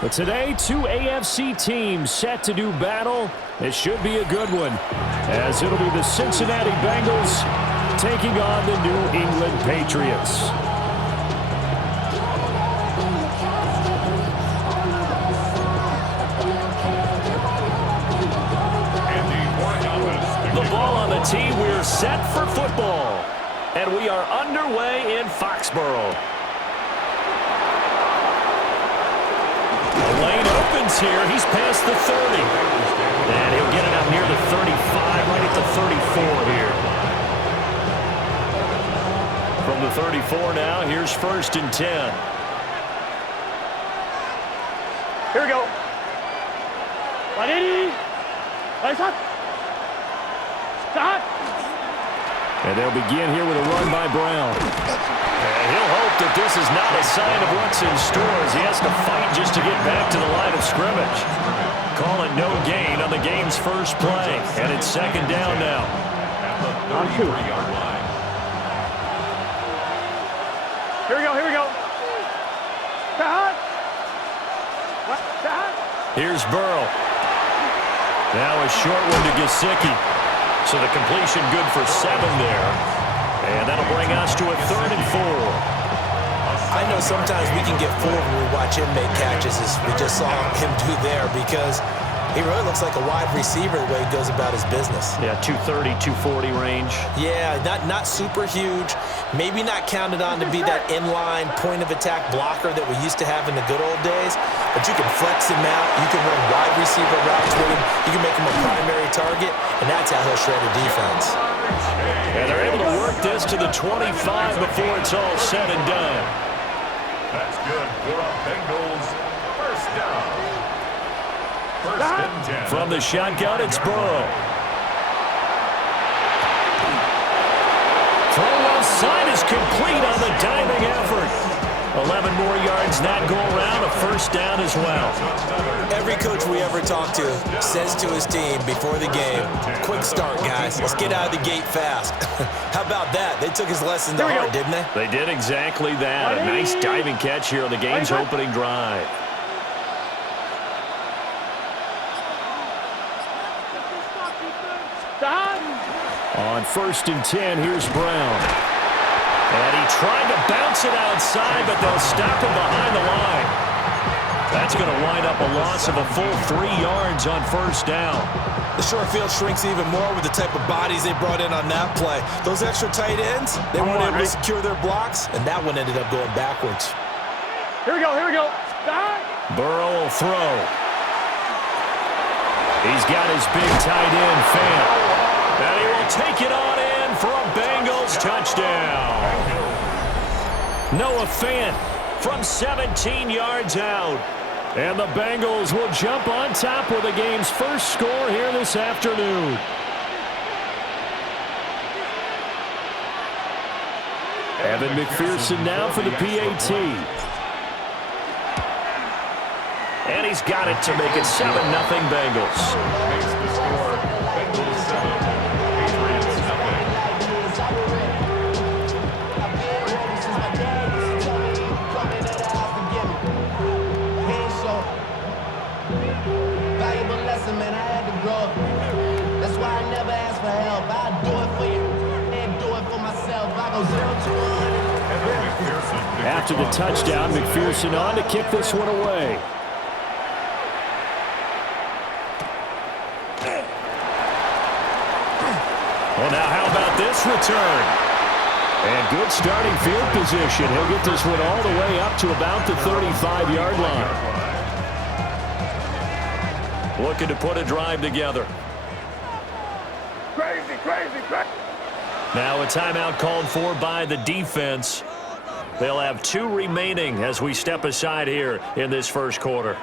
But today, two AFC teams set to do battle. It should be a good one, as it'll be the Cincinnati Bengals taking on the New England Patriots. The ball on the tee, we're set for football. And we are underway in Foxborough. The lane opens here. He's past the 30. And he'll get it up near the 35, right at the 34 here. From the 34 now, here's 1st and 10. Here we go. Ready? Start. And they'll begin here with a run by Brown. And he'll hope that this is not a sign of what's in store as he has to fight just to get back to the line of scrimmage. Call it no gain on the game's first play. And it's 2nd down now. On 2. Here we go. Here's Burrow. Now a short one to Gesicki. So the completion good for 7 there. And that'll bring us to a 3rd and 4. I know sometimes we can get fooled when we watch him make catches, as we just saw him do there, because he really looks like a wide receiver the way he goes about his business. Yeah, 230, 240 range. Yeah, not super huge. Maybe not counted on to be that inline point-of-attack blocker that we used to have in the good old days. But you can flex him out. You can run wide receiver routes with him. You can make him a primary target, and that's how he'll shred a defense. And they're able to work this to the 25 before it's all said and done. That's good for a Bengals first down. 1st and 10. From the shotgun, it's Burrow. Throw outside is complete on the diving effort. 11 more yards that go around, a 1st down as well. Every coach we ever talk to says to his team before the game, quick start, guys. Let's get out of the gate fast. How about that? They took his lesson to heart, didn't they? They did exactly that. A nice diving catch here on the game's opening drive. On 1st and 10, here's Brown. And he tried to bounce it outside, but they'll stop him behind the line. That's going to wind up a loss of a full 3 yards on 1st down. The short field shrinks even more with the type of bodies they brought in on that play. Those extra tight ends, they weren't able to secure their blocks, and that one ended up going backwards. Here we go. Burrow will throw. He's got his big tight end, Fant. And he will take it on in for a Bengals touchdown. Noah Fant from 17 yards out. And the Bengals will jump on top with the game's first score here this afternoon. Evan McPherson now for the PAT. And he's got it to make it 7-0 Bengals. Makes the score Bengals 7, Patriots nothing. Valuable lesson, man. I had to grow up. That's why I never ask for help. I do it for you and do it for myself. I go 0 to 100. After the touchdown, McPherson on to kick this one away. Well, now how about this return? And good starting field position. He'll get this one all the way up to about the 35-yard line. Looking to put a drive together. Crazy. Now a timeout called for by the defense. They'll have 2 remaining as we step aside here in this first quarter.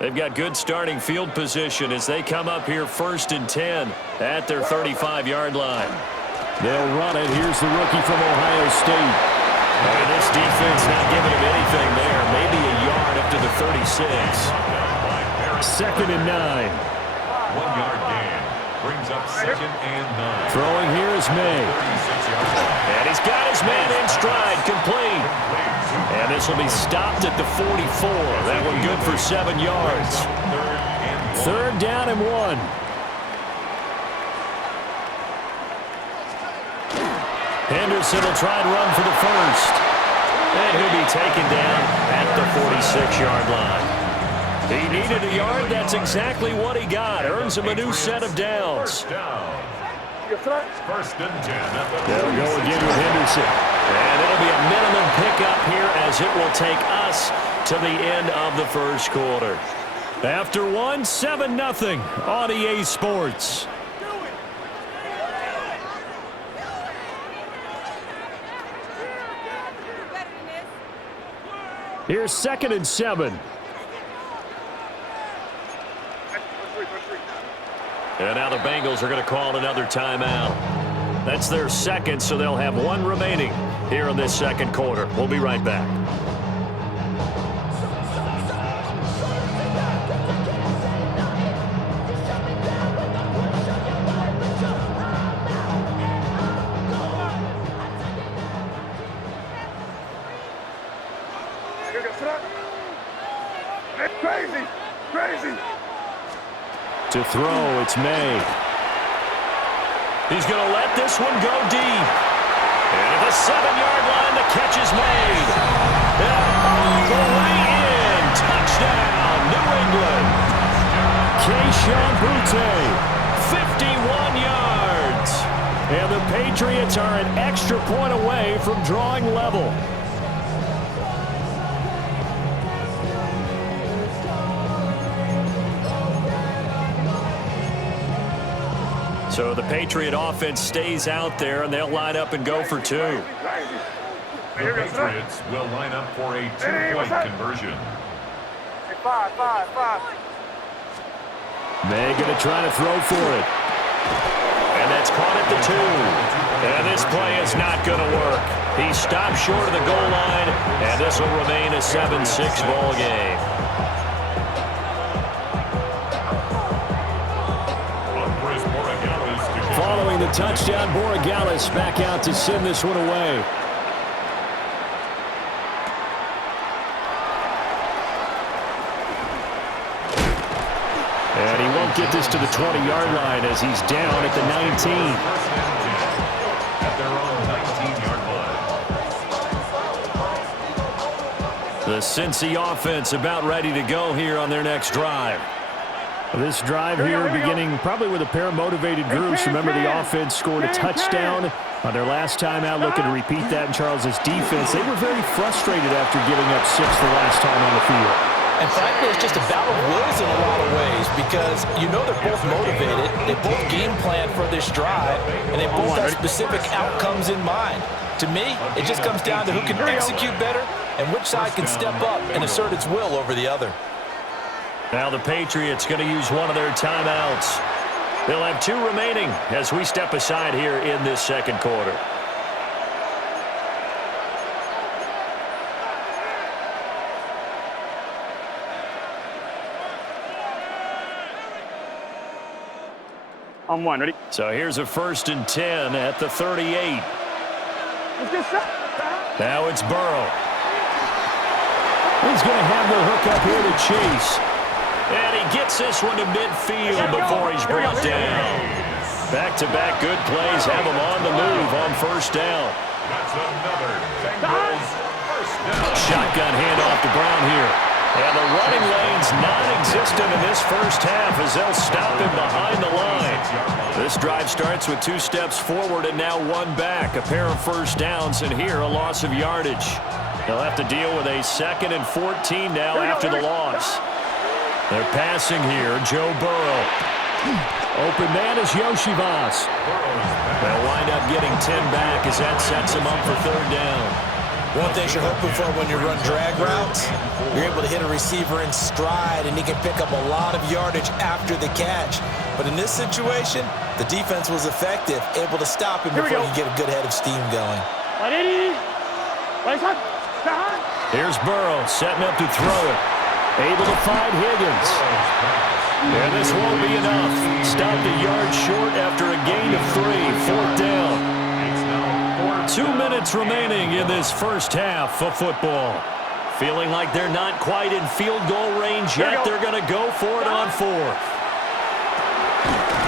They've got good starting field position as they come up here 1st and 10 at their 35-yard line. They'll run it. Here's the rookie from Ohio State. And this defense not giving him anything there. Maybe a yard up to the 36. 2nd and 9. 1 yard gain. Brings up 2nd and 9. Throwing here is May. 36 yards. And he's got his man in stride, complete. And this will be stopped at the 44. That one good good for 7 yards. Third down and 1. Henderson will try and run for the first. And he'll be taken down at the 46-yard line. He needed a yard. That's exactly what he got. Earns him a new set of downs. First and 10. There we go again with Henderson. And it'll be a minimum pickup here as it will take us to the end of the first quarter. After 1, 7-0 on EA Sports. Here's 2nd and 7. And now the Bengals are going to call another timeout. That's their second, so they'll have 1 remaining here in this second quarter. We'll be right back. To throw, it's May. He's going to let this one go deep. And at the 7-yard line, the catch is made. And all the way in. Touchdown, New England. Keyshawn Butte, 51 yards. And the Patriots are an extra point away from drawing level. So the Patriot offense stays out there, and they'll line up and go for 2. The Patriots will line up for a 2-point conversion. May going to try to throw for it. And that's caught at the 2. And this play is not going to work. He stopped short of the goal line, and this will remain a 7-6 ball game. Following the touchdown, Borregales back out to send this one away. And he won't get this to the 20-yard line as he's down at the 19. At their own 19-yard line. The Cincy offense about ready to go here on their next drive. This drive here beginning probably with a pair of motivated groups. Remember, the offense scored a touchdown on their last time out, looking to repeat that in Charles' defense. They were very frustrated after giving up 6 the last time on the field. And frankly, it's just a battle of wills in a lot of ways because you know they're both motivated. They both game plan for this drive, and they both have specific outcomes in mind. To me, it just comes down to who can execute better and which side can step up and assert its will over the other. Now the Patriots going to use one of their timeouts. They'll have 2 remaining as we step aside here in this second quarter. On 1, ready? So here's a 1st and 10 at the 38. Now it's Burrow. He's going to have the hook up here to Chase. And he gets this one to midfield before he's brought down. Back-to-back good plays have him on the move on 1st down. That's another Bengals first down. Shotgun handoff to Brown here. And the running lane's non-existent in this first half as they'll stop him behind the line. This drive starts with 2 steps forward and now 1 back. A pair of 1st downs, and here a loss of yardage. They'll have to deal with a 2nd and 14 now after the loss. They're passing here. Joe Burrow. Open man is Yoshivas. They'll wind up getting 10 back as that sets him up for 3rd down. One thing you're hoping for when you run drag routes, you're able to hit a receiver in stride, and he can pick up a lot of yardage after the catch. But in this situation, the defense was effective, able to stop him before he get a good head of steam going. Here's Burrow setting up to throw it. Able to find Higgins. And this won't be enough. Stopped a yard short after a gain of 3. 4th down. 2 minutes remaining in this first half of football. Feeling like they're not quite in field goal range yet. They're going to go for it on fourth.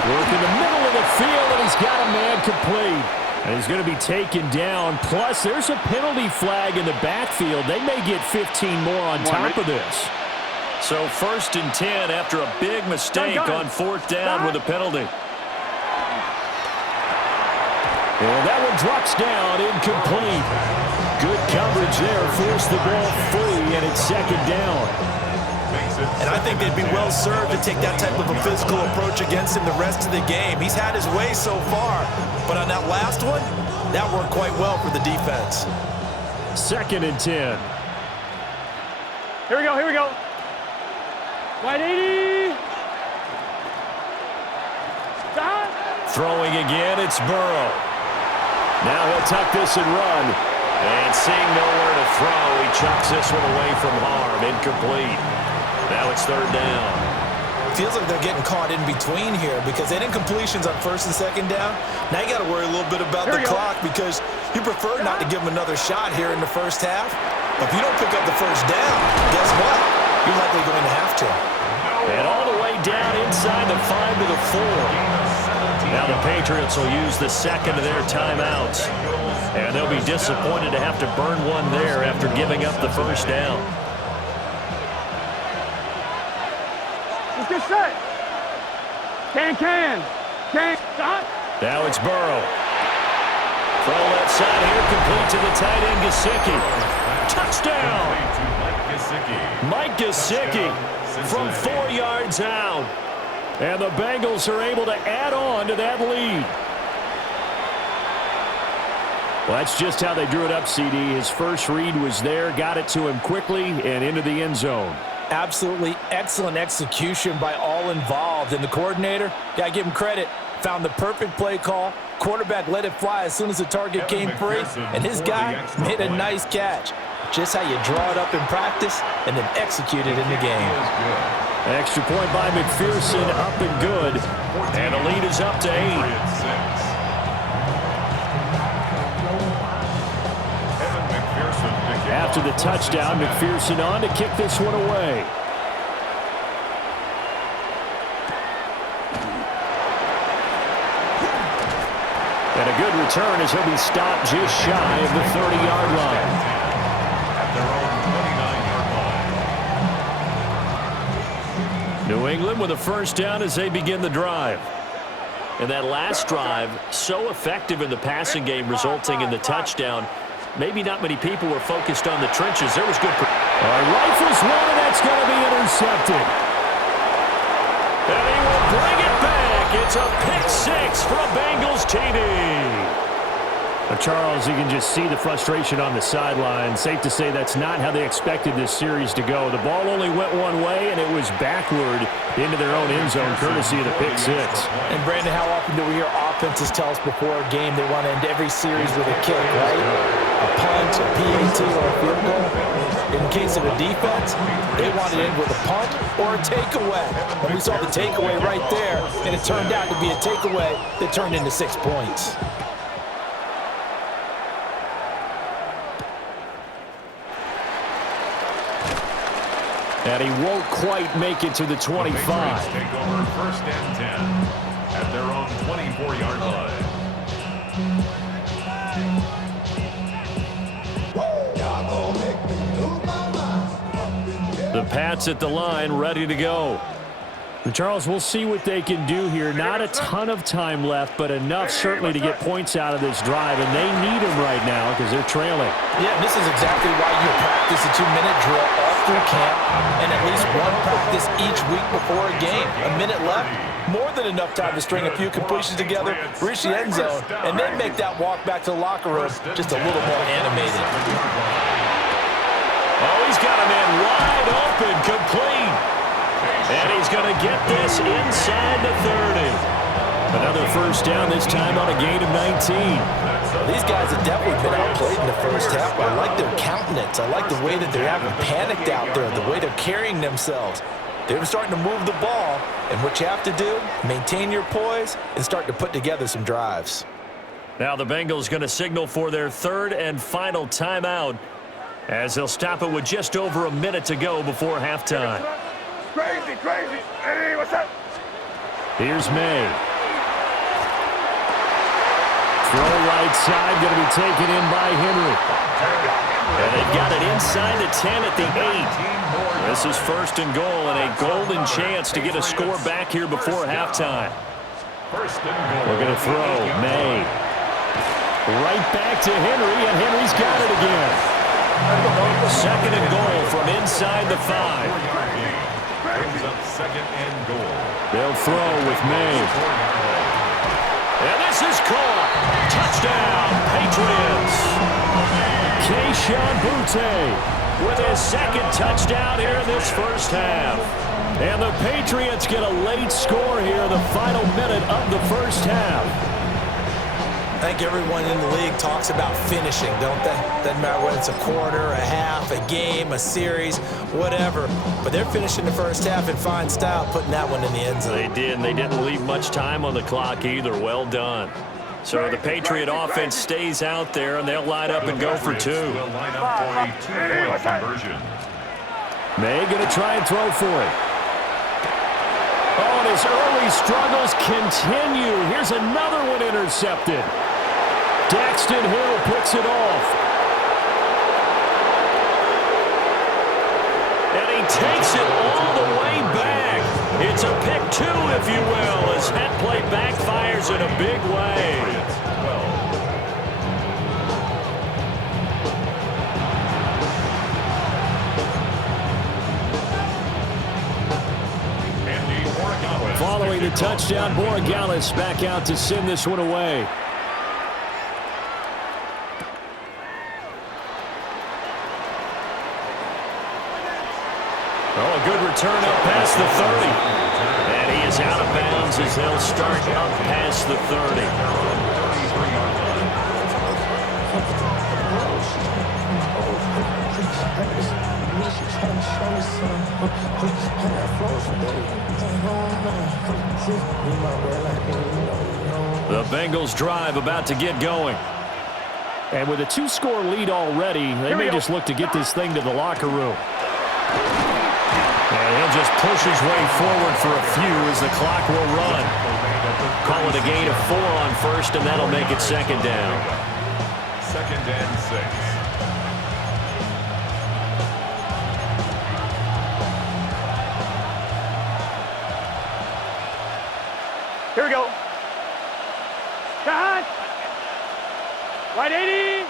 Work in the middle of the field, and he's got a man complete. And he's going to be taken down. Plus, there's a penalty flag in the backfield. They may get 15 more on top of this. So 1st and 10 after a big mistake on 4th down with a penalty. And that one drops down, incomplete. Good coverage there, forced the ball free, and it's 2nd down. And I think they'd be well served to take that type of a physical approach against him the rest of the game. He's had his way so far, but on that last one, that worked quite well for the defense. 2nd and 10. Here we go, here we go. 180. Stop. Throwing again, it's Burrow. Now he'll tuck this and run. And seeing nowhere to throw, he chucks this one away from harm. Incomplete. Now it's 3rd down. Feels like they're getting caught in between here because they didn't completions on 1st and 2nd down. Now you got to worry a little bit about the clock because you prefer not to give them another shot here in the 1st half. But if you don't pick up the 1st down, guess what? You're likely going to have to. And all the way down inside the 5 to the 4. Now the Patriots will use the 2nd of their timeouts. And they'll be disappointed to have to burn one there after giving up the 1st down. Let's get set. Can. Stop. Now it's Burrow. Throw left side here, complete to the tight end, Gesicki. Touchdown! Mike Gesicki from 4 yards out. And the Bengals are able to add on to that lead. Well, that's just how they drew it up, CD. His first read was there, got it to him quickly, and into the end zone. Absolutely excellent execution by all involved. And the coordinator, got to give him credit, found the perfect play call. Quarterback let it fly as soon as the target came free, and his guy made a nice catch. Just how you draw it up in practice and then execute it in the game. Extra point by McPherson, up and good. And the lead is up to 8. After the touchdown, McPherson on to kick this one away. And a good return as he'll be stopped just shy of the 30-yard line. New England with a 1st down as they begin the drive. And that last drive, so effective in the passing game, resulting in the touchdown. Maybe not many people were focused on the trenches. There was good. Rifles one, and that's going to be intercepted. And he will bring it back. It's a pick 6 for a Bengals TD. Charles, you can just see the frustration on the sideline. Safe to say that's not how they expected this series to go. The ball only went one way, and it was backward into their own end zone, courtesy of the pick 6. And, Brandon, how often do we hear offenses tell us before a game they want to end every series with a kick, right? A punt, a PAT, or a field goal. In case of a defense, they want to end with a punt or a takeaway. And we saw the takeaway right there, and it turned out to be a takeaway that turned into 6 points. And he won't quite make it to the 25. Take over 1st and 10 at their own 24-yard line. The Pats at the line, ready to go. And Charles, we'll see what they can do here. Not a ton of time left, but enough certainly to get points out of this drive, and they need them right now because they're trailing. Yeah, this is exactly why you practice a 2-minute drill all through camp and at least one practice each week before a game. A minute left, more than enough time to string a few completions together, reach the end zone, and then make that walk back to the locker room just a little more animated. Oh, he's got a man wide open, complete. And he's going to get this inside the 30. Another 1st down, this time on a gain of 19. These guys have definitely been outplayed in the 1st half, but I like their countenance. I like the way that they're having panicked out there, the way they're carrying themselves. They're starting to move the ball, and what you have to do, maintain your poise and start to put together some drives. Now the Bengals going to signal for their 3rd and final timeout. As they'll stop it with just over a minute to go before halftime. Crazy, crazy. Hey, what's up? Here's May. Throw right side, going to be taken in by Henry. And they've got it inside the 10 at the 8. This is first and goal and a golden chance to get a score back here before halftime. We're going to throw May. Right back to Henry, and Henry's got it again. Second and goal from inside the 5. Brings up second and goal. They'll throw with May. And this is caught. Touchdown, Patriots. Keyshawn Butte with his second touchdown here in this first half. And the Patriots get a late score here, the final minute of the first half. I think everyone in the league talks about finishing, don't they? Doesn't matter whether it's a quarter, a half, a game, a series, whatever. But they're finishing the first half in fine style, putting that one in the end zone. They did, and they didn't leave much time on the clock either. Well done. So the Patriot offense stays out there, and they'll line up and go for 2. Will line up for a 2-point conversion. May going to try and throw for it. Oh, and his early struggles continue. Here's another one intercepted. Daxton Hill picks it off. And he takes it all the way back. It's a pick 2, if you will, as that play backfires in a big way. Following the touchdown, Borregales back out to send this one away. Oh, a good return up past the 30. And he is out of bounds as they'll start up past the 30. The Bengals drive about to get going. And with a 2-score lead already, they may just look to get this thing to the locker room. And he'll just push his way forward for a few as the clock will run. Call it a gain of 4 on first, and that'll make it second down. Second and 6. Here we go. Cut. Right 80.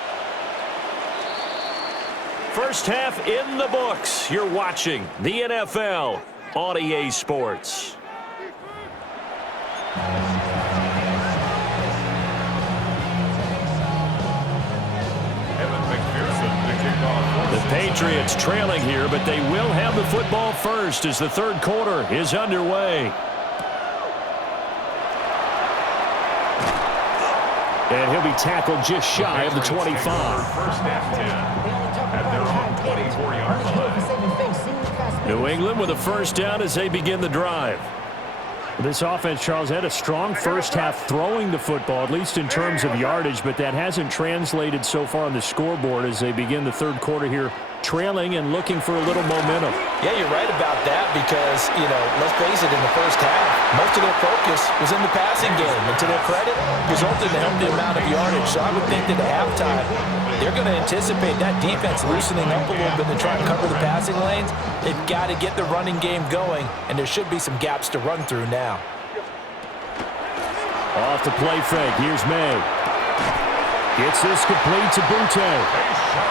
First half in the books. You're watching the NFL on EA Sports. The Patriots trailing here, but they will have the football first as the third quarter is underway. And he'll be tackled just shy of the 25. First and 10 at their own 24-yard line. New England with a first down as they begin the drive. This offense, Charles, had a strong first half throwing the football, at least in terms of yardage, but that hasn't translated so far on the scoreboard as they begin the third quarter here, trailing and looking for a little momentum. Yeah, you're right about that because, let's face it, in the first half, most of their focus was in the passing game. And to their credit, resulted in a healthy amount of yardage. So I would think that at halftime, they're going to anticipate that defense loosening up a little bit to try and cover the passing lanes. They've got to get the running game going, and there should be some gaps to run through now. Off the play fake. Here's May. Gets this complete to Butte.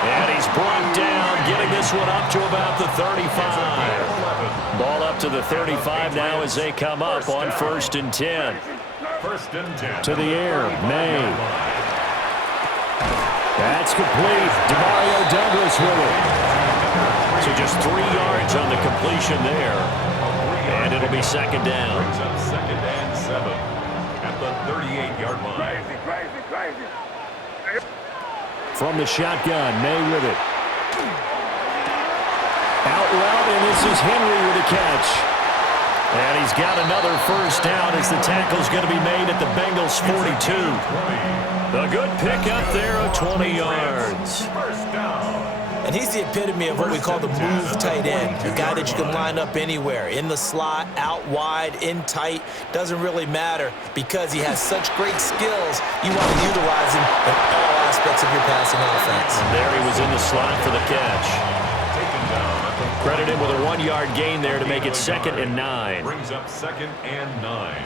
And he's brought down, getting this one up to about the 35. Ball up to the 35 now as they come up on first and 10. First and 10. To the air, May. That's complete. Demario Douglas with it. So just 3 yards on the completion there. And it'll be second down. Brings up second and 7 at the 38-yard line. Crazy. From the shotgun, May with it. Out route, and this is Henry with a catch. And he's got another first down as the tackle's going to be made at the Bengals' 42. A good pickup there of 20 yards. First down. And he's the epitome of what we call the move tight end, a guy that you can line up anywhere, in the slot, out wide, in tight, doesn't really matter because he has such great skills. You want to utilize him in all aspects of your passing offense. And there he was in the slot for the catch. Credited with a 1-yard gain there to make it 2nd and 9. Brings up 2nd and 9.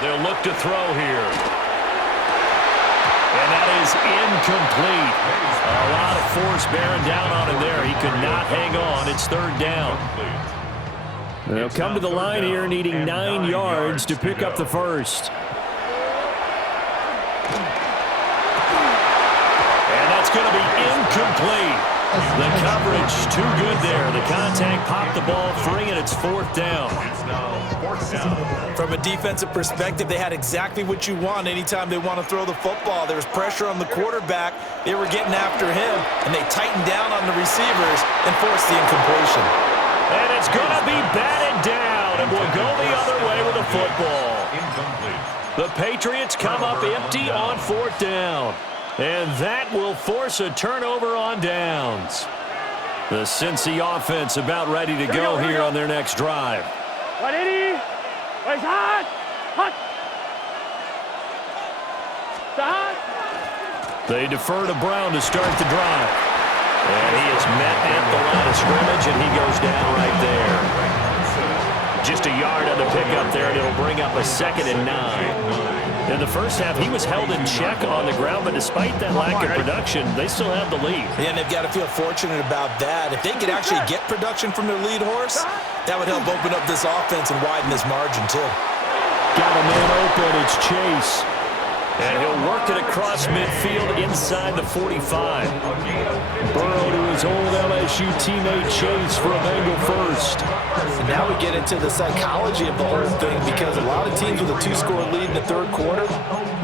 They'll look to throw here. And that is incomplete. A lot of force bearing down on him there. He could not hang on. It's 3rd down. They'll come to the line here needing 9 yards to pick up the first. And that's going to be incomplete. The coverage too good there. The contact popped the ball free, and it's 4th down. It's now 4th down. From a defensive perspective, they had exactly what you want anytime they want to throw the football. There was pressure on the quarterback. They were getting after him, and they tightened down on the receivers and forced the incompletion. And it's going to be batted down, and we'll go the other way with the football. Incomplete. The Patriots come up empty on 4th down. And that will force a turnover on downs. The Cincy offense about ready to go here on their next drive. 180. Wait, hot. Hot. Hot. They defer to Brown to start the drive. And he is met at the line of scrimmage, and he goes down right there. Just a yard on the pickup there, and it'll bring up a 2nd and 9. In the first half, he was held in check on the ground, but despite that lack of production, they still have the lead. And they've got to feel fortunate about that. If they could actually get production from their lead horse, that would help open up this offense and widen this margin, too. Got a man open. It's Chase. And he'll work it across midfield inside the 45. Burrow to his old LSU teammate Chase for a Bengal first. And now we get into the psychology of the whole thing because a lot of teams with a 2-score lead in the 3rd quarter,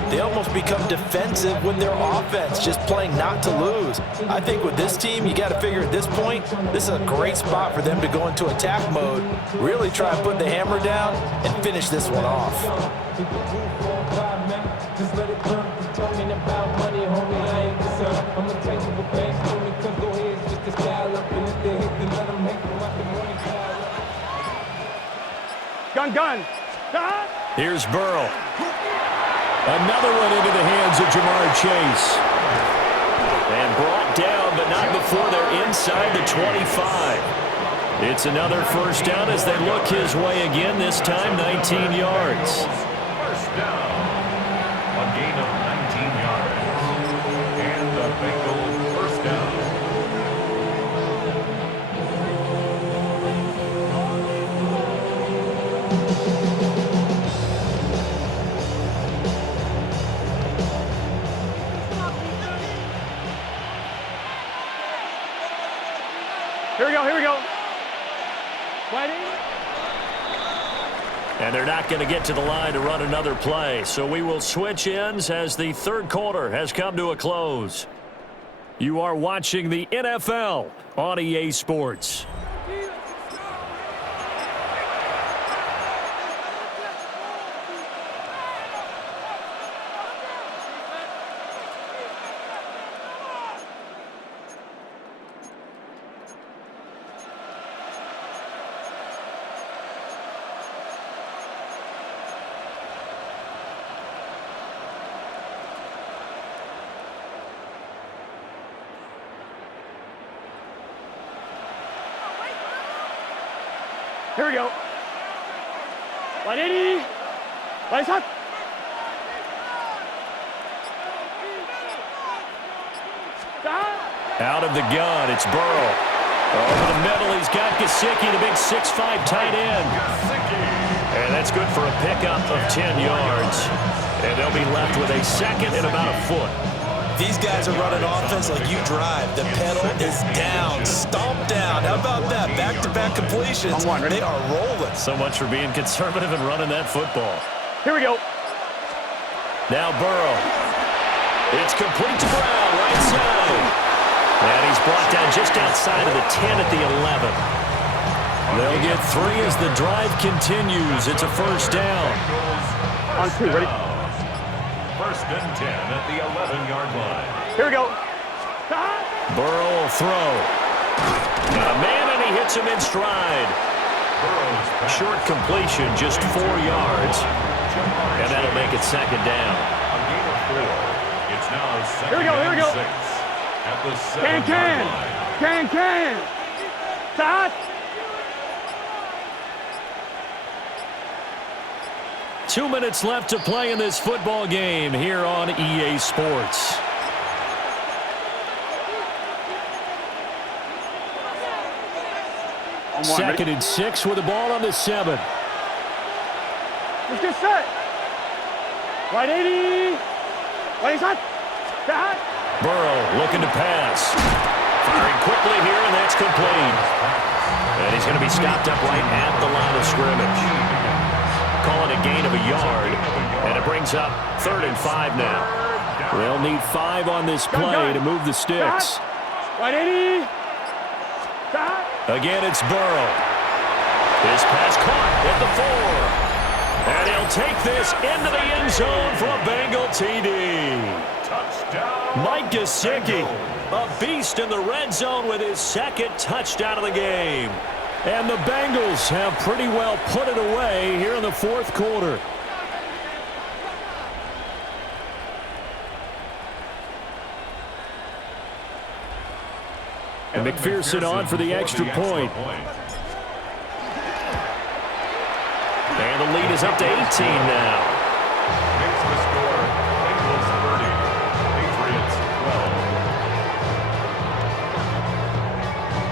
they almost become defensive with their offense, just playing not to lose. I think with this team, you got to figure at this point, this is a great spot for them to go into attack mode, really try and put the hammer down and finish this one off. Just let it burn. Talking about money, homie, I ain't concerned. I'ma take you a bank, homie, cause go ahead, just to style up. And if they hit, then let them hit them like the morning cloud. Gun. Hot. Here's Burrow. Another one into the hands of Jamar Chase. And brought down, but not before they're inside the 25. It's another first down as they look his way again, this time 19 yards. First down. A gain of 19 yards. And the Bengals first down. Here we go. Fighting. And they're not going to get to the line to run another play. So we will switch ends as the 3rd quarter has come to a close. You are watching the NFL on EA Sports. Here we go. 180. Lights up. Out of the gun, it's Burrow. Over the middle, he's got Gesicki, the big 6'5" tight end. And that's good for a pickup of 10 yards. And they'll be left with a 2nd and about a foot. These guys are running offense like you drive. The pedal is down, stomped down. How about that? Back-to-back completions. They are rolling. So much for being conservative and running that football. Here we go. Now Burrow. It's complete to Brown, right side. And he's brought down just outside of the 10 at the 11. They'll get 3 as the drive continues. It's a first down. On 2, ready? First and 10 at the 11-yard line. Here we go. Burrow will throw. Got a man, and he hits him in stride. Short completion, just 4 yards. And that'll make it second down. A gain of 4. It's now second Here we go. 6 at the 7-yard line. Can. Start. 2 minutes left to play in this football game here on EA Sports. Second and 6 with the ball on the 7. Let's get set. Right 80. Right side. Start. Burrow looking to pass. Firing quickly here, and that's complete. And he's going to be stopped up right at the line of scrimmage. Calling a gain of a yard, and it brings up 3rd and 5 now. They'll need 5 on this play to move the sticks. Right 80. Start. Again, it's Burrow. His pass caught at the 4. And he'll take this into the end zone for a Bengal TD. Touchdown. Mike Gesicki, a beast in the red zone with his 2nd touchdown of the game. And the Bengals have pretty well put it away here in the 4th quarter. And McPherson on for the extra point. And the lead is up to 18 now. Makes the score. Bengals 30. Patriots 12.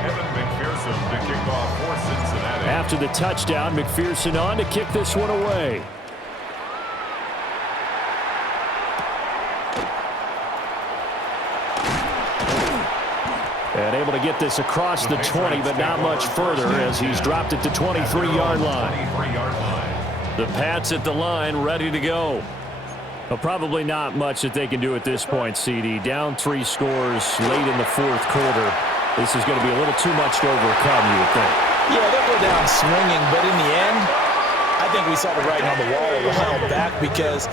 Evan McPherson to kick off for Cincinnati. After the touchdown, McPherson on to kick this one away. And able to get this across the 20, but not much further as he's dropped it to 23-yard line. The Pats at the line, ready to go. Well, probably not much that they can do at this point, CD. Down 3 scores late in the 4th quarter. This is going to be a little too much to overcome, you would think. Yeah, they'll go down swinging, but in the end, I think we saw the writing on the wall a while back because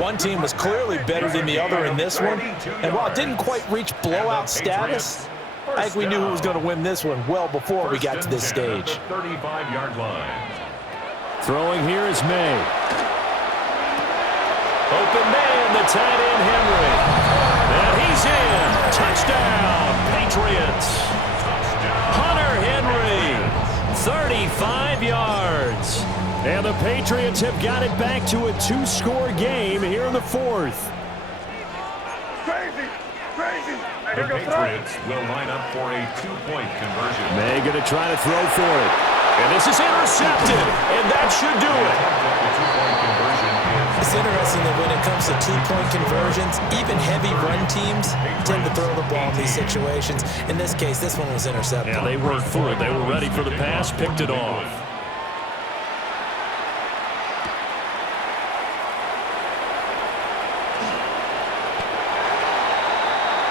one team was clearly better than the other in this one. And while it didn't quite reach blowout status, I think we knew who was going to win this one well before we got to this stage. 35-yard line. Throwing here is May. Open man, the tight end Henry. And he's in. Touchdown, Patriots. Hunter Henry, 35 yards. And the Patriots have got it back to a 2-score game here in the 4th. Crazy. The Patriots will line up for a 2-point conversion. May going to try to throw for it. And this is intercepted. And that should do it. The 2-point conversion is... It's interesting that when it comes to 2-point conversions, even heavy run teams tend to throw the ball in these situations. In this case, this one was intercepted. Yeah, they weren't fooled. They were ready for the pass, picked it off.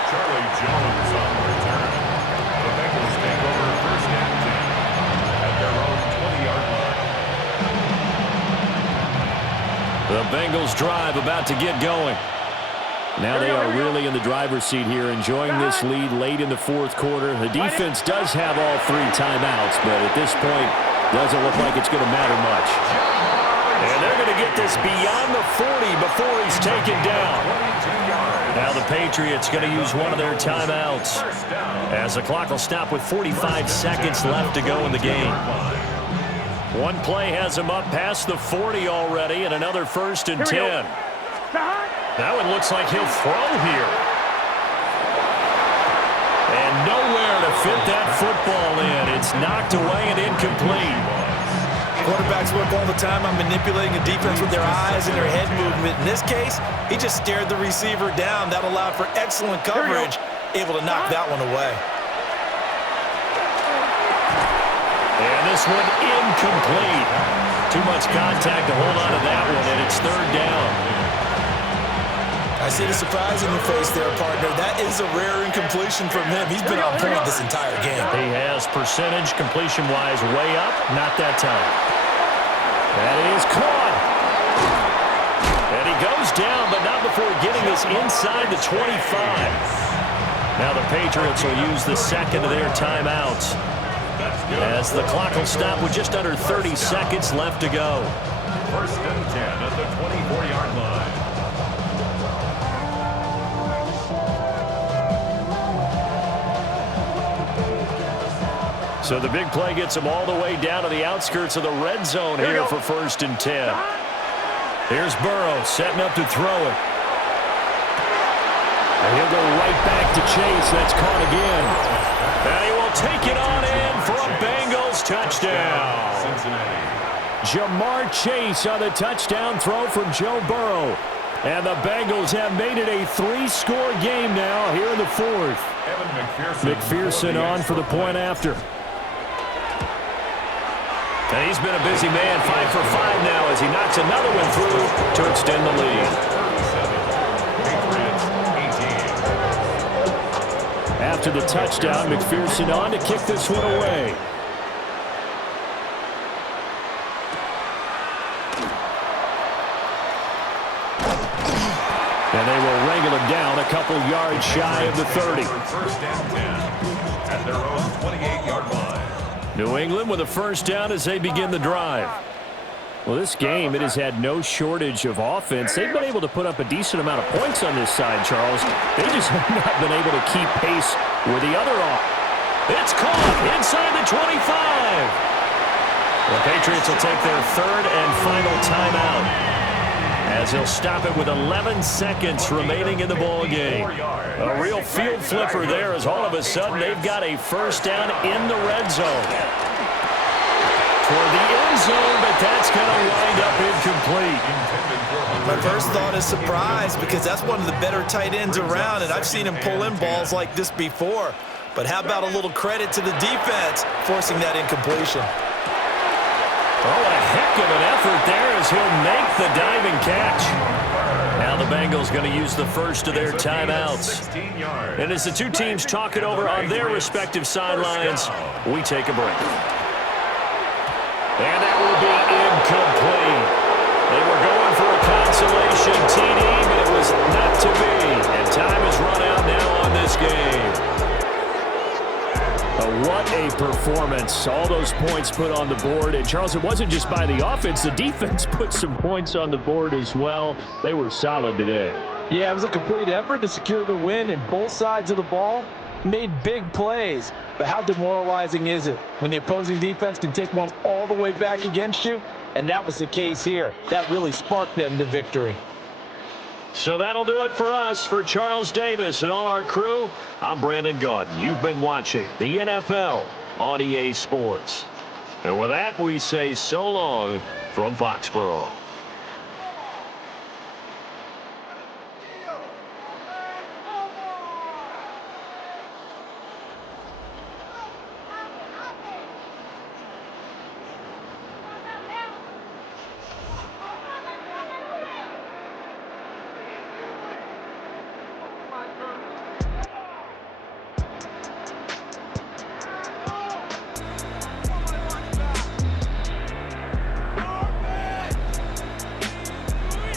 Charlie Jones on the return. The Bengals take over 1st and 10 at their own 20-yard line. The Bengals drive about to get going. Now they are really in the driver's seat here, enjoying this lead late in the 4th quarter. The defense does have all 3 timeouts, but at this point, doesn't look like it's going to matter much. And they're going to get this beyond the 40 before he's taken down. Now the Patriots going to use one of their timeouts as the clock will stop with 45 seconds left to go in the game. One play has him up past the 40 already, and another 1st and 10. That one looks like he'll throw here. And nowhere to fit that football in. It's knocked away and incomplete. Quarterbacks work all the time on manipulating a defense with their eyes and their head movement. In this case, he just stared the receiver down. That allowed for excellent coverage, able to knock that one away. And this one incomplete. Too much contact to hold on to that one, and it's 3rd down. I see the surprise in your face there, partner. That is a rare incompletion from him. He's been on point this entire game. He has percentage completion-wise way up. Not that time. That is caught. And he goes down, but not before getting this inside the 25. Now the Patriots will use the second of their timeouts as the clock will stop with just under 30 seconds left to go. First and 10 at the 24-yard line. So the big play gets them all the way down to the outskirts of the red zone here for first and 10. Here's Burrow setting up to throw it. And he'll go right back to Chase. That's caught again. And he will take it on in for a Bengals touchdown. Jamar Chase on the touchdown throw from Joe Burrow. And the Bengals have made it a 3-score game now here in the fourth. McPherson on for the point after. And he's been a busy man, 5 for 5 now as he knocks another one through to extend the lead. After the touchdown, McPherson on to kick this one away. And they will wrangle him down a couple yards shy of the 30. First and 10 at their own 28-yard line. New England with a first down as they begin the drive. Well, this game, it has had no shortage of offense. They've been able to put up a decent amount of points on this side, Charles. They just have not been able to keep pace with the other offense. It's caught inside the 25. The Patriots will take their third and final timeout as he'll stop it with 11 seconds remaining in the ball game. A real field flipper there as all of a sudden they've got a first down in the red zone. Toward the end zone, but that's going to wind up incomplete. My first thought is surprise because that's one of the better tight ends around, and I've seen him pull in balls like this before. But how about a little credit to the defense forcing that incompletion? Oh, a heck of an effort there as he'll make the diving catch. Now the Bengals going to use the first of their timeouts. And as the two teams talk it over on their respective sidelines, we take a break. And that will be incomplete. They were going for a consolation TD, but it was not to be. And time has run out now on this game. What a performance. All those points put on the board. And, Charles, it wasn't just by the offense. The defense put some points on the board as well. They were solid today. Yeah, it was a complete effort to secure the win, and both sides of the ball made big plays. But how demoralizing is it when the opposing defense can take one all the way back against you? And that was the case here. That really sparked them to victory. So that'll do it for us. For Charles Davis and all our crew, I'm Brandon Gaudin. You've been watching the NFL on EA Sports. And with that, we say so long from Foxborough.